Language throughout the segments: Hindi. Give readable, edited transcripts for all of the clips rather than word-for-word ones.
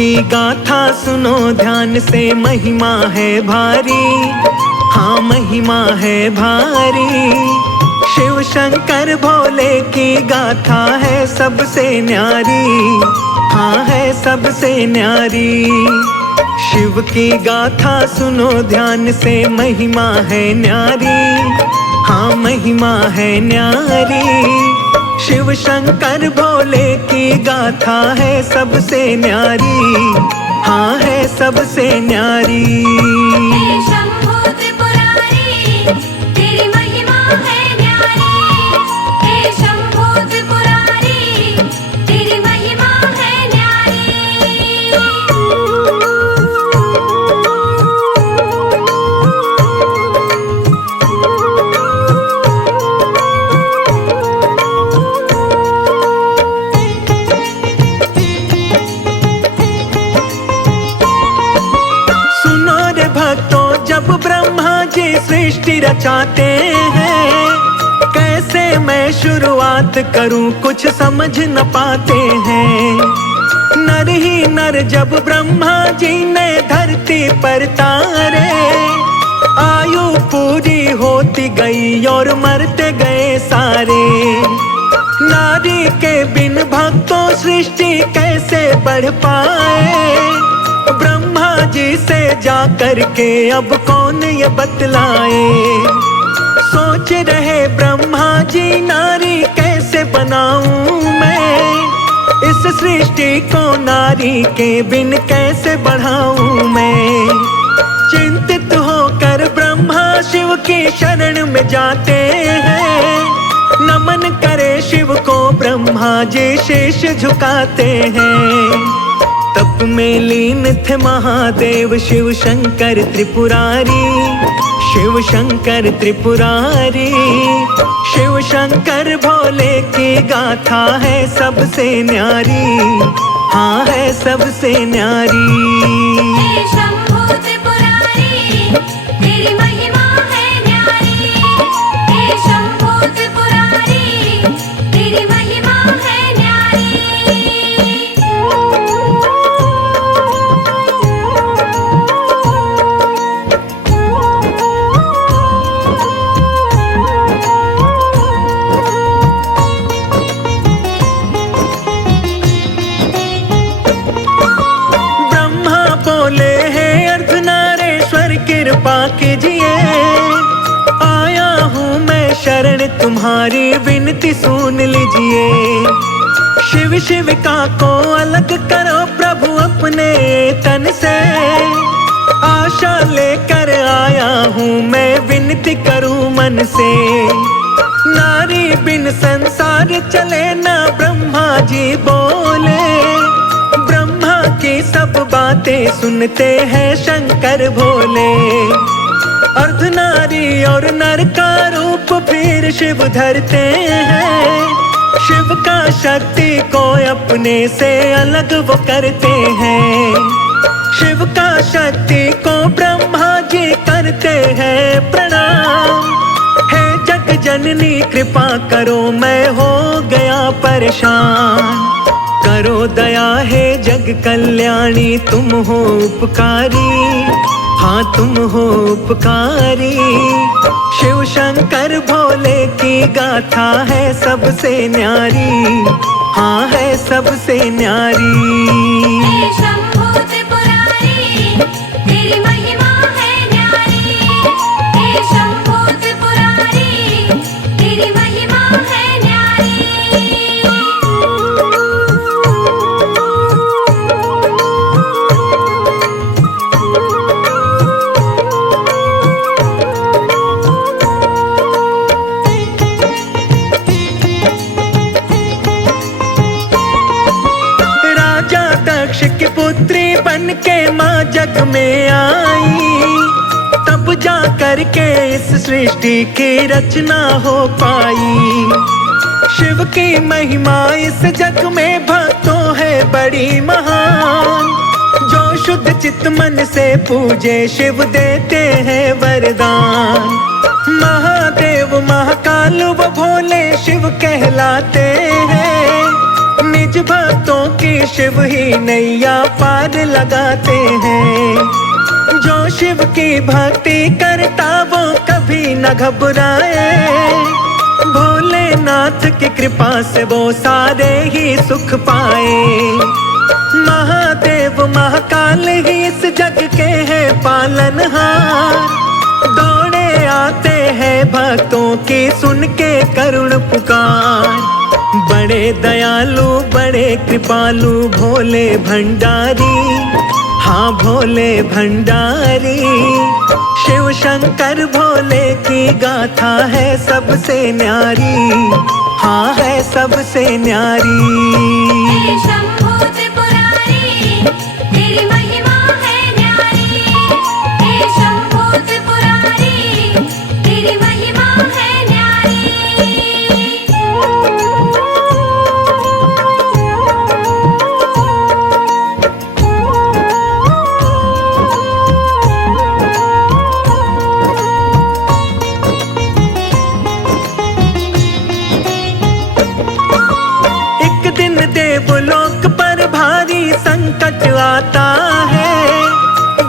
की गाथा सुनो ध्यान से, महिमा है भारी, हाँ महिमा है भारी। शिव शंकर भोले की गाथा है सबसे न्यारी, हाँ है सबसे न्यारी। शिव की गाथा सुनो ध्यान से, महिमा है न्यारी, हाँ महिमा है न्यारी। शिव शंकर भोले की गाथा है सबसे न्यारी, हाँ है सबसे न्यारी। हे शंभो त्रिपुरारी, तेरी महिमा है न्यारी। हे शंभो त्रिपुरारी, तेरी महिमा है न्यारी। जब ब्रह्मा जी सृष्टि रचाते हैं, कैसे मैं शुरुआत करूं कुछ समझ न पाते हैं। नर ही नर जब ब्रह्मा जी ने धरती पर तारे, आयु पूरी होती गई और मरते गए सारे। नारी के बिन भक्तों सृष्टि कैसे बढ़ पाए, ब्रह्मा जी से जा करके अब कौन ये बतलाए। सोच रहे ब्रह्मा जी नारी कैसे बनाऊं मैं, इस सृष्टि को नारी के बिन कैसे बढ़ाऊं मैं। चिंतित होकर ब्रह्मा शिव की शरण में जाते हैं, नमन करे शिव को ब्रह्मा जी शीश झुकाते हैं। तप में लीन थे महादेव शिव शंकर त्रिपुरारी, शिव शंकर त्रिपुरारी। शिव शंकर भोले की गाथा है सबसे न्यारी, हाँ है सबसे न्यारी। हे शंभो त्रिपुरारी, तेरी महिमा है न्यारी। हे शंभो त्रिपुरारी, तेरी महिमा है न्यारी। कृपा कीजिए, आया हूँ मैं शरण तुम्हारी, विनती सुन लीजिए। शिव शिविका को अलग करो प्रभु अपने तन से, आशा लेकर आया हूँ मैं, विनती करूँ मन से। नारी बिन संसार चले ना ब्रह्मा जी बोले, ब्रह्मा की सब बातें सुनते हैं शंकर भोले। अर्धनारी और नर का रूप फिर शिव धरते हैं, शिव का शक्ति को अपने से अलग वो करते हैं। शिव का शक्ति को ब्रह्मा जी करते हैं प्रणाम। हे जग जननी कृपा करो, मैं हो गया परेशान। करो दया है जग कल्याणी, तुम हो उपकारी, हाँ तुम हो उपकारी। शिव शंकर भोले की गाथा है सबसे न्यारी, हाँ है सबसे न्यारी। हे शंभो त्रिपुरारी, तेरी महिमा है न्यारी। हे शंभो त्रिपुरारी, तेरी महिमा है न्यारी। की पुत्री बन के माँ जग में आई, तब जा कर के इस सृष्टि की रचना हो पाई। शिव की महिमा इस जग में भक्तों है बड़ी महान, जो शुद्ध चित्त मन से पूजे शिव देते हैं वरदान। महादेव महाकाल व भोले शिव कहलाते हैं, निज भक्तों की कभी शिव ही नैया पार लगाते हैं। जो शिव की भक्ति करता वो कभी न घबराए। भोलेनाथ की कृपा से वो सारे ही सुख पाए। महादेव महाकाल ही इस जग के हैं पालनहार। दौड़े आते हैं भक्तों की सुन के करुण पुकार। बड़े दयालु बड़े कृपालु भोले भंडारी, हाँ भोले भंडारी। शिव शंकर भोले की गाथा है सबसे न्यारी, हाँ है सबसे न्यारी। हे शंभू त्रिपुरारी, तेरी महिमा है न्यारी। हे शंभू त्रिपुरारी, तेरी महिमा है न्यारी। एक दिन देवलोक पर भारी संकट आता है।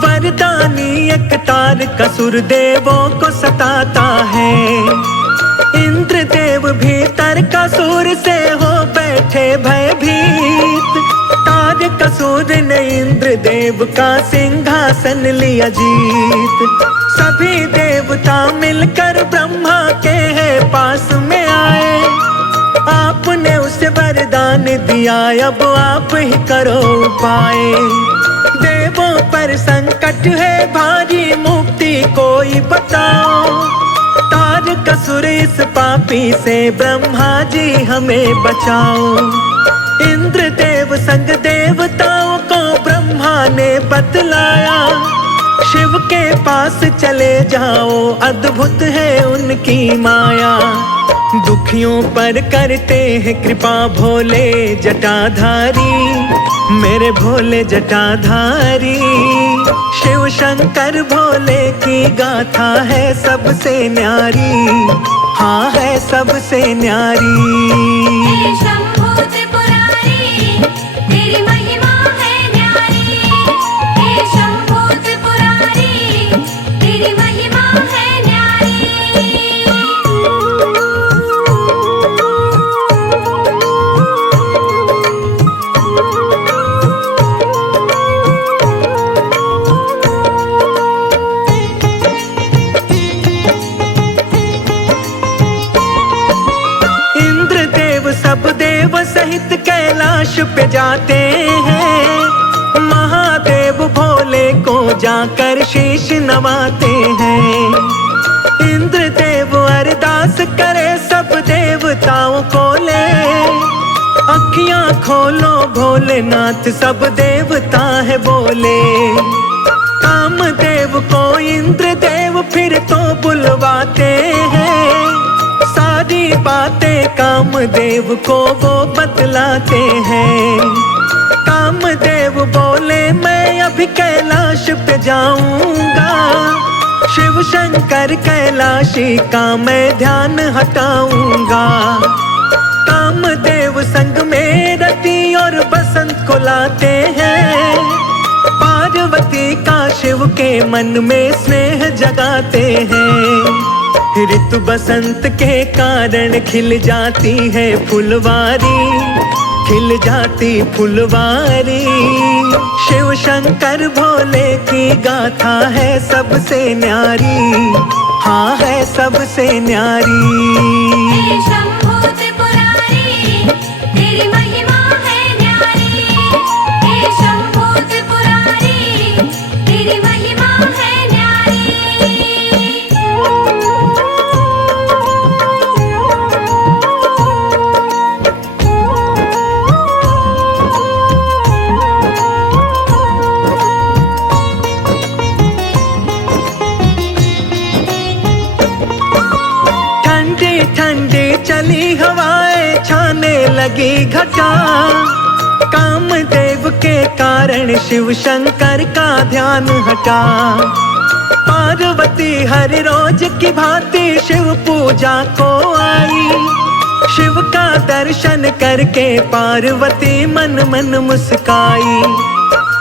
वरदानी एक तारकासुर देवों को सताता है। इंद्रदेव भी तारकासुर से हो बैठे भयभीत। तारकासुर ने इंद्रदेव का सिंहासन लिया जीत। सभी देवता मिलकर ब्रह्मा के पास में आए। आपने उसे वरदान दिया अब आप ही करो उपाय। देवों पर संकट है भारी मुक्ति कोई बताओ। तारकासुर इस पापी से ब्रह्मा जी हमें बचाओ। इंद्रदेव संग देवताओं को ब्रह्मा ने बतलाया। शिव के पास चले जाओ अद्भुत है उनकी माया। दुखियों पर करते हैं कृपा भोले जटाधारी, मेरे भोले जटाधारी। शिव शंकर भोले की गाथा है सबसे न्यारी, हाँ है सबसे न्यारी। हे शंभू त्रिपुरारी, तेरी महिमा है न्यारी। हे शंभू त्रिपुरारी, तेरी महिमा है न्यारी। इंद्रदेव सब देव सहित कैलाश पे जाते हैं। महादेव भोले को जाकर शीश नवाते हैं। इंद्रदेव अरदास करे सब देवताओं को ले। अखियां खोलो भोलेनाथ सब देवता है बोले। कामदेव को इंद्रदेव फिर तो बुलवाते हैं। सारी बातें कामदेव को वो बतलाते हैं। कामदेव बोले मैं अभी कैलाश पे जाऊंगा। शिव शंकर कैलाशी का मैं ध्यान हटाऊंगा। कामदेव संग में रति और बसंत को लाते हैं। पार्वती का शिव के मन में स्नेह जगाते हैं। ऋतु बसंत के कारण खिल जाती है फुलवारी, खिल जाती फुलवारी। शिव शंकर भोले की गाथा है सबसे न्यारी, हाँ है सबसे न्यारी। हे शंभू त्रिपुरारी, तेरी महिमा है न्यारी। हे शंभू त्रिपुरारी, तेरी महिमा है न्यारी। ठंडी ठंडी चली हवाएं छाने लगी घटा। कामदेव के कारण शिव शंकर का ध्यान हटा। पार्वती हर रोज की भांति शिव पूजा को आई। शिव का दर्शन करके पार्वती मन मन मुस्काई।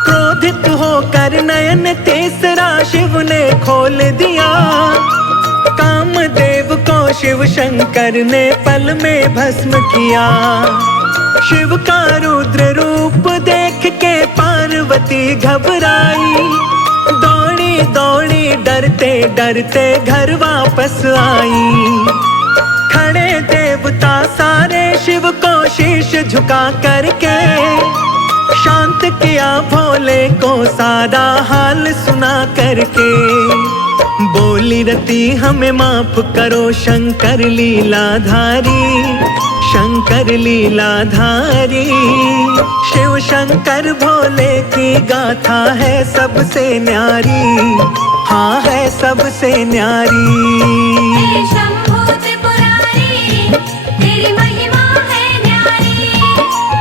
क्रोधित होकर नयन तीसरा शिव ने खोल दिया। कामदेव को शिव शंकर ने पल में भस्म किया। शिव का रुद्र रूप देख के पार्वती घबराई। दौड़ी दौड़ी डरते डरते घर वापस आई। खड़े देवता सारे शिव को शीश झुका करके शांत किया भोले को सारा हाल सुना करके। बोली रति हमें माफ करो शंकर लीलाधारी, शंकर लीलाधारी। शिव शंकर भोले की गाथा है सबसे न्यारी, हाँ है सबसे न्यारी। हे शंभू त्रिपुरारी, तेरी महिमा है न्यारी।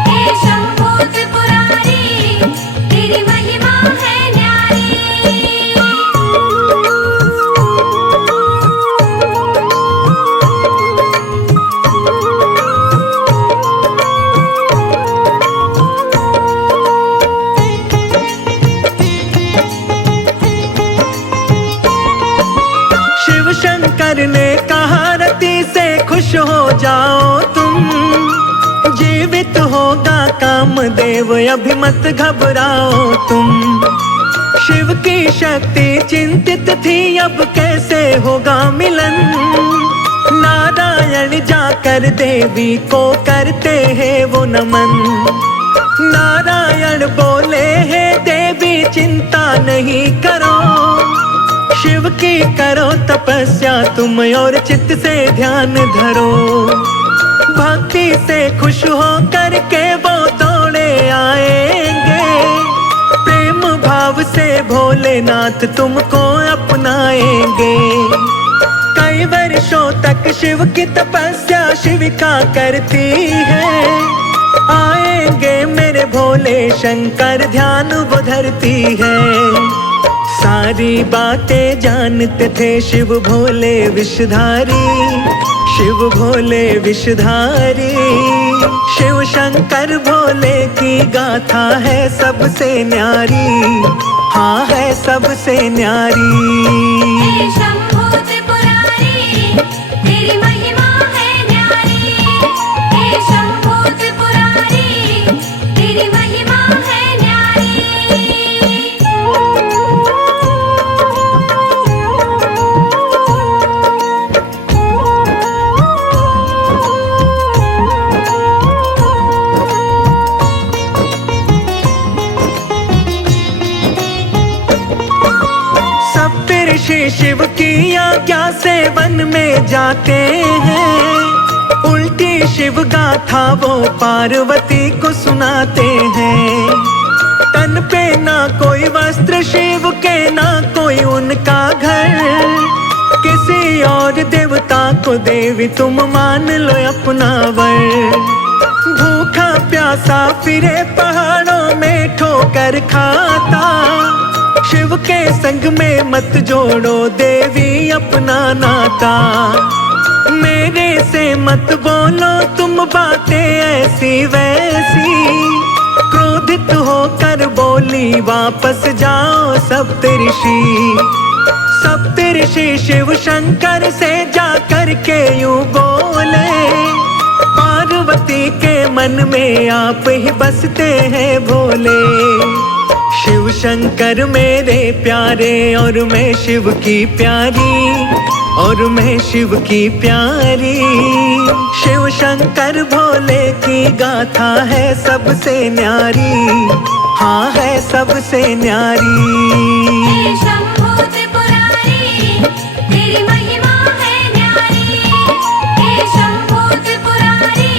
हे शंभू त्रिपुरारी, तेरी महिमा है न्यारी। शिव शंकर ने कहा रति से खुश हो जाओ तुम। जीवित होगा कामदेव अभी मत घबराओ तुम। शिव की शक्ति चिंतित थी अब कैसे होगा मिलन। नारायण जाकर देवी को करते हैं वो नमन। नारायण बोले है देवी चिंता नहीं करो। शिव की करो तपस्या तुम और चित्त से ध्यान धरो। भक्ति से खुश हो करके वो दौड़े आएंगे। प्रेम भाव से भोलेनाथ तुमको अपनाएंगे। कई वर्षों तक शिव की तपस्या शिविका करती है। आएंगे मेरे भोले शंकर ध्यान वो धरती है। सारी बातें जानते थे शिव भोले विषधारी, शिव भोले विषधारी। शिव शंकर भोले की गाथा है सबसे न्यारी, हाँ है सबसे न्यारी। हे शंभू त्रिपुरारी, तेरी महिमा है न्यारी। हे शंभू त्रिपुरारी, तेरी महिमा है न्यारी। ऋषि शिव की आज्ञा से वन में जाते हैं। उल्टी शिव गाथा वो पार्वती को सुनाते हैं। तन पे ना कोई वस्त्र शिव के ना कोई उनका घर। किसी और देवता को देवी तुम मान लो अपना वर। भूखा प्यासा फिरे पहाड़ों में ठोकर खाता। शिव के संग में मत जोड़ो देवी अपना नाता। मेरे से मत बोलो तुम बातें ऐसी वैसी। क्रोधित होकर बोली वापस जाओ सप्तऋषि। सप्तऋषि शिव शंकर से जाकर के यूं बोले। पार्वती के मन में आप ही बसते हैं भोले। शिव शंकर मेरे प्यारे और मैं शिव की प्यारी, और मैं शिव की प्यारी। शिव शंकर भोले की गाथा है सबसे न्यारी, हाँ है सबसे न्यारी। हे शंभू त्रिपुरारी, तेरी महिमा है न्यारी। हे शंभू त्रिपुरारी,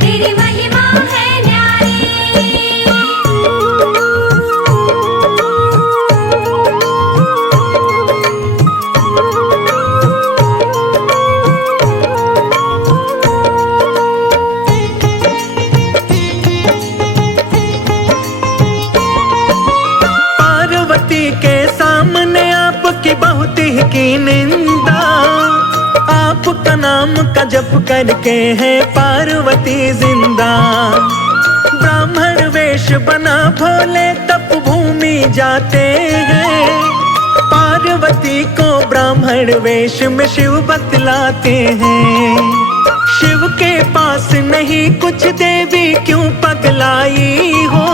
तेरी महिमा है न्यारी। की निंदा आपका ना नाम का जप करके है पार्वती जिंदा। ब्राह्मण वेश बना भोले तप भूमि जाते हैं। पार्वती को ब्राह्मण वेश में शिव बतलाते हैं। शिव के पास नहीं कुछ देवी क्यों पगलाई हो,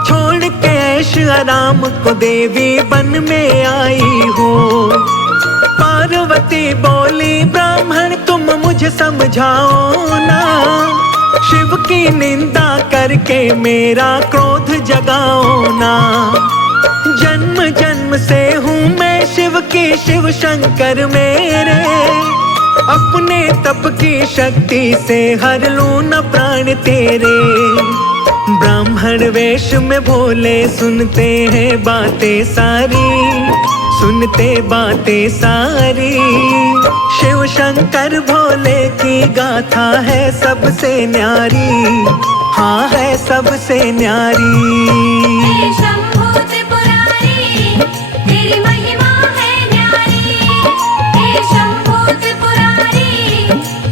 छोड़ के ऐश आराम को देवी बन में आई हो। पार्वती बोली ब्राह्मण तुम मुझे समझाओ ना, शिव की निंदा करके मेरा क्रोध जगाओ ना। जन्म जन्म से हूँ मैं शिव की, शिव शंकर मेरे, अपने तप की शक्ति से हर लूं न प्राण तेरे। ब्राह्मण वेश में भोले सुनते हैं बातें सारी, सुनते बातें सारी। शिव शंकर भोले की गाथा है सबसे न्यारी, हाँ है सबसे न्यारी। हे शंभू त्रिपुरारी, तेरी महिमा है न्यारी। हे शंभू त्रिपुरारी,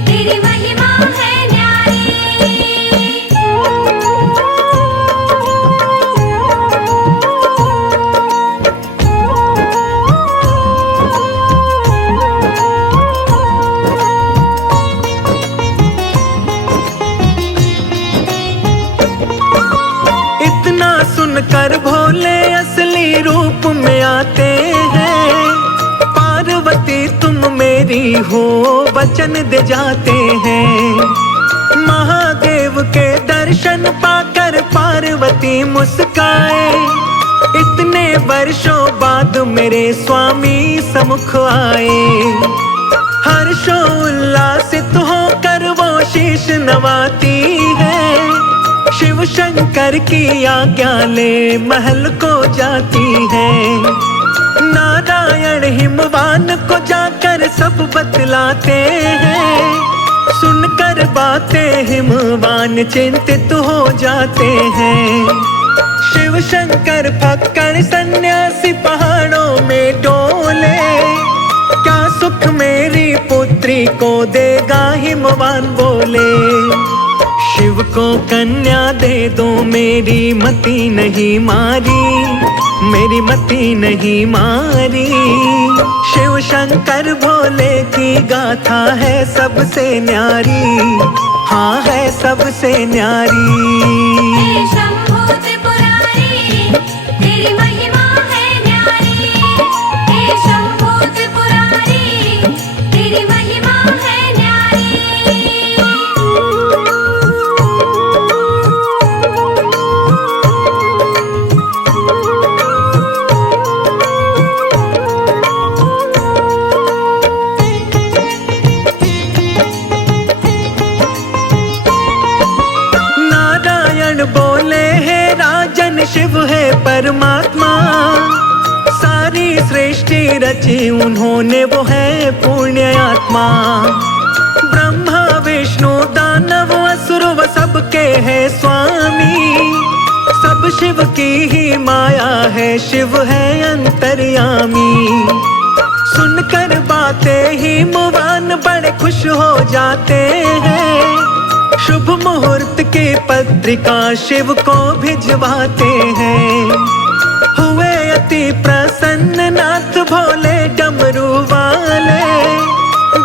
तेरी महिमा है न्यारी। इतना सुनकर भोले असली रूप में आते हैं। पार्वती तुम मेरी हो वचन दे जाते हैं। महादेव के दर्शन पाकर पार्वती मुस्काए। इतने वर्षों बाद मेरे स्वामी सम्मुख आए। हर्षोल्लासित होकर वो शीश नवाती है। शिव शंकर की आज्ञा ले महल को जाती है। नारायण हिमवान को जाकर सब बतलाते हैं। सुनकर बातें हिमवान चिंतित हो जाते हैं। शिव शंकर फक्कड़ सन्यासी पहाड़ों में डोले। क्या सुख मेरी पुत्री को देगा हिमवान बोले। शिव को कन्या दे दो मेरी मति नहीं मारी, मेरी मति नहीं मारी। शिव शंकर भोले की गाथा है सबसे न्यारी, हाँ है सबसे न्यारी। हे शंभू त्रिपुरारी, तेरी महिमा है न्यारी। हे शंभू त्रिपुरारी, तेरी महिमा है न्यारी। बोले है राजन शिव है परमात्मा। सारी सृष्टि रची उन्होंने वो है पुण्य आत्मा। ब्रह्मा विष्णु दानव असुर व सबके है स्वामी। सब शिव की ही माया है, शिव है अंतर्यामी। सुनकर बातें ही मुवान बड़े खुश हो जाते हैं। शुभ मुहूर्त की पत्रिका शिव को भिजवाते हैं। हुए अति प्रसन्न नाथ भोले डमरू वाले।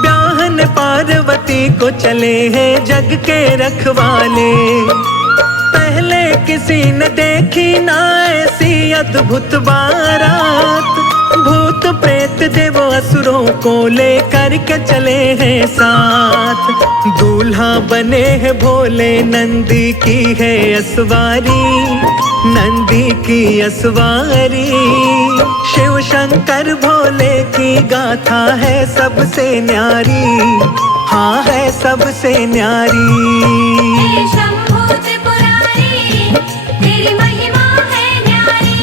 ब्याहन पार्वती को चले हैं जग के रखवाले। पहले किसी ने देखी ना ऐसी अद्भुत बारात। भूत प्रेत देव असुरों को लेकर के चले हैं साथ। दूल्हा बने हैं भोले नंदी की है असवारी, नंदी की असवारी। शिव शंकर भोले की गाथा है सबसे न्यारी, हाँ है सबसे न्यारी। हे शंभू त्रिपुरारी, तेरी महिमा है न्यारी।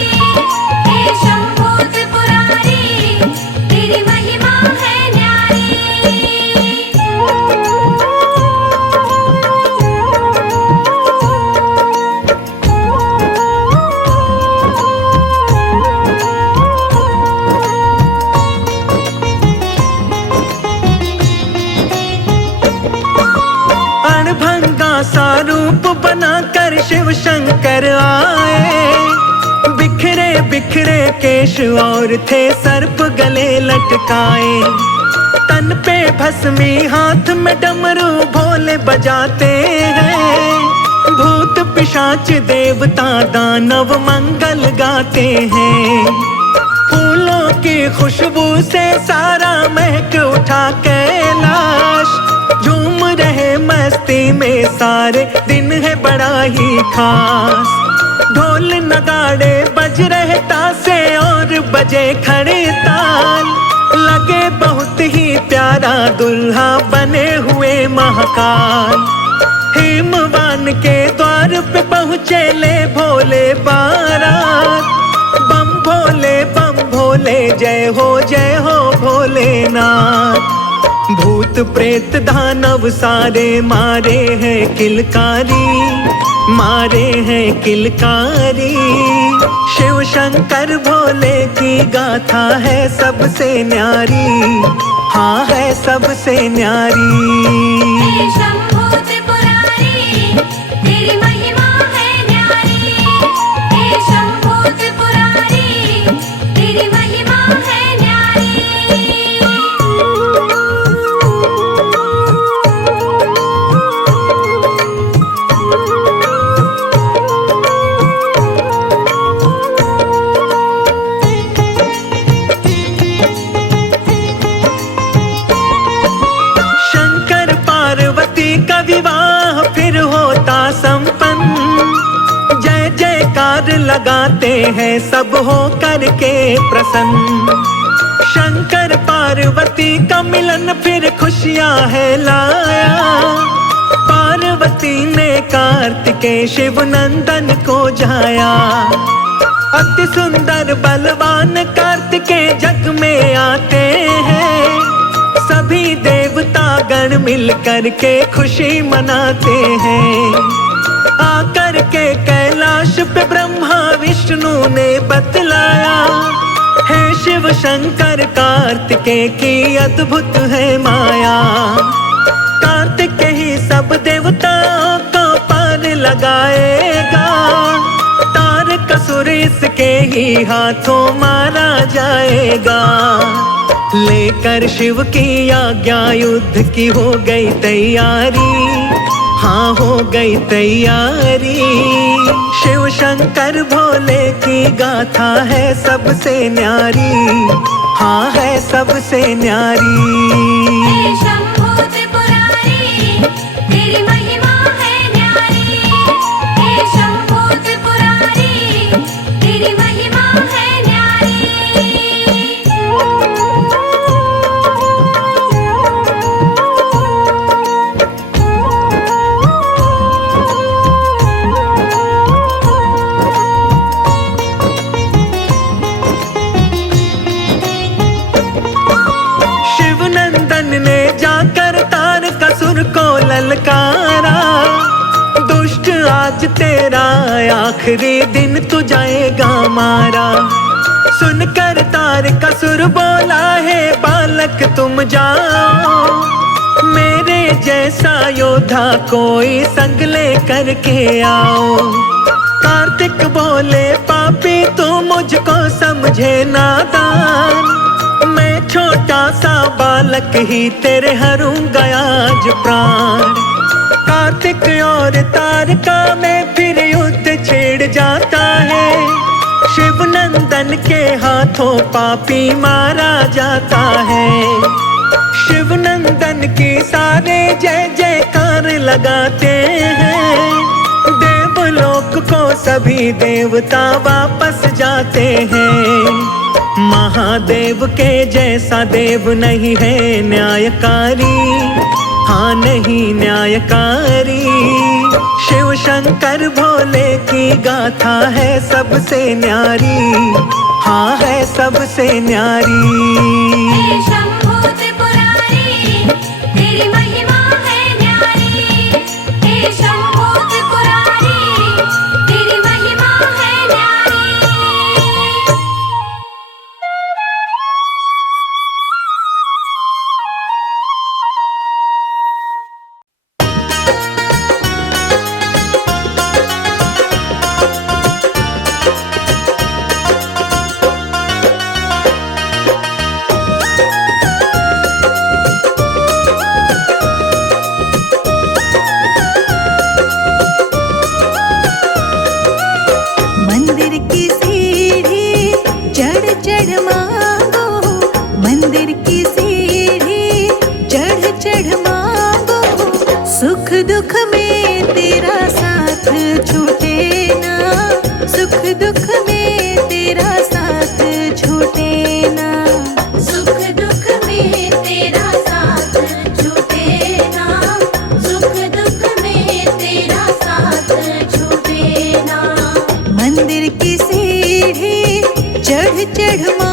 हे शंभू त्रिपुरारी, तेरी महिमा है न्यारी। शिव शंकर आए। बिखरे बिखरे केश और थे सर्प गले लटकाए। तन पे भस्मी हाथ में डमरू भोले बजाते हैं। भूत पिशाच देवता दानव मंगल गाते हैं। फूलों की खुशबू से सारा महक उठा कैलाश। झूम रहे मस्ती में सारे दिन है बड़ा ही खास। ढोल नगाड़े बज रहे तासे और बजे खड़े ताल। लगे बहुत ही प्यारा दुल्हा बने हुए महाकाल। हिमवान के द्वार पे पहुँचे ले भोले बारात। बम भोले जय हो भोलेनाथ। भूत प्रेत दानव सारे मारे हैं किलकारी, मारे हैं किलकारी। शिव शंकर भोले की गाथा है सबसे न्यारी, हाँ है सबसे न्यारी। हे शंभो त्रिपुरारी तेरी महिमा है न्यारी। हे शंभो त्रिपुरारी तेरी महिमा है न्यारी। शंकर पार्वती का विवाह फिर होता संपन्न। जय जयकार लगाते हैं सब हो करके प्रसन्न। शंकर पार्वती का मिलन फिर खुशियां है लाया। पार्वती ने कार्तिकेय शिव नंदन को जाया। अति सुंदर बलवान कार्तिकेय जग में आते हैं। सभी देवता गण मिल करके खुशी मनाते हैं। आकर के कैलाश पे ब्रह्मा विष्णु ने बतलाया। हे शिव शंकर कार्तिकेय की अद्भुत है माया। कार्तिकेय ही सब देवताओं को पार लगाएगा। तारकासुर इसके ही हाथों मारा जाएगा। लेकर शिव की आज्ञा युद्ध की हो गई तैयारी, हाँ हो गई तैयारी। शिव शंकर भोले की गाथा है सबसे न्यारी, हाँ है सबसे न्यारी। हे शंभो त्रिपुरारी तेरी महिमा है न्यारी। हे शंभो त्रिपुरारी तेरी महिमा है न्यारी। शिव नंदन ने जाकर तारकासुर को ललकारा। दुष्ट आज तेरा आखिरी दिन तू जाएगा मारा। सुनकर तारकासुर बोला है बालक तुम जाओ। मेरे जैसा योद्धा कोई संग ले करके आओ। कार्तिक बोले पापी तू मुझको समझे नादान। मैं छोटा सा बालक ही तेरे हरूंगा आज प्राण। कार्तिक और तारका में फिर युद्ध छिड़ जाता है। शिव नंदन के हाथों पापी मारा जाता है। शिव नंदन की सारे जय जयकार लगाते हैं। देवलोक को सभी देवता वापस जाते हैं। महादेव के जैसा देव नहीं है न्यायकारी, हाँ नहीं न्यायकारी। शिव शंकर भोले की गाथा है सबसे न्यारी, हाँ है सबसे न्यारी। हे शंभो त्रिपुरारी तेरी महिमा है न्यारी। हे शंभो त्रिपुरारी तेरी महिमा है न्यारी। दुख में तेरा साथ छूटे ना, सुख दुख में तेरा साथ छूटे ना, सुख दुख में तेरा साथ छूटे ना। मंदिर की सीढ़ी चढ़ चढ़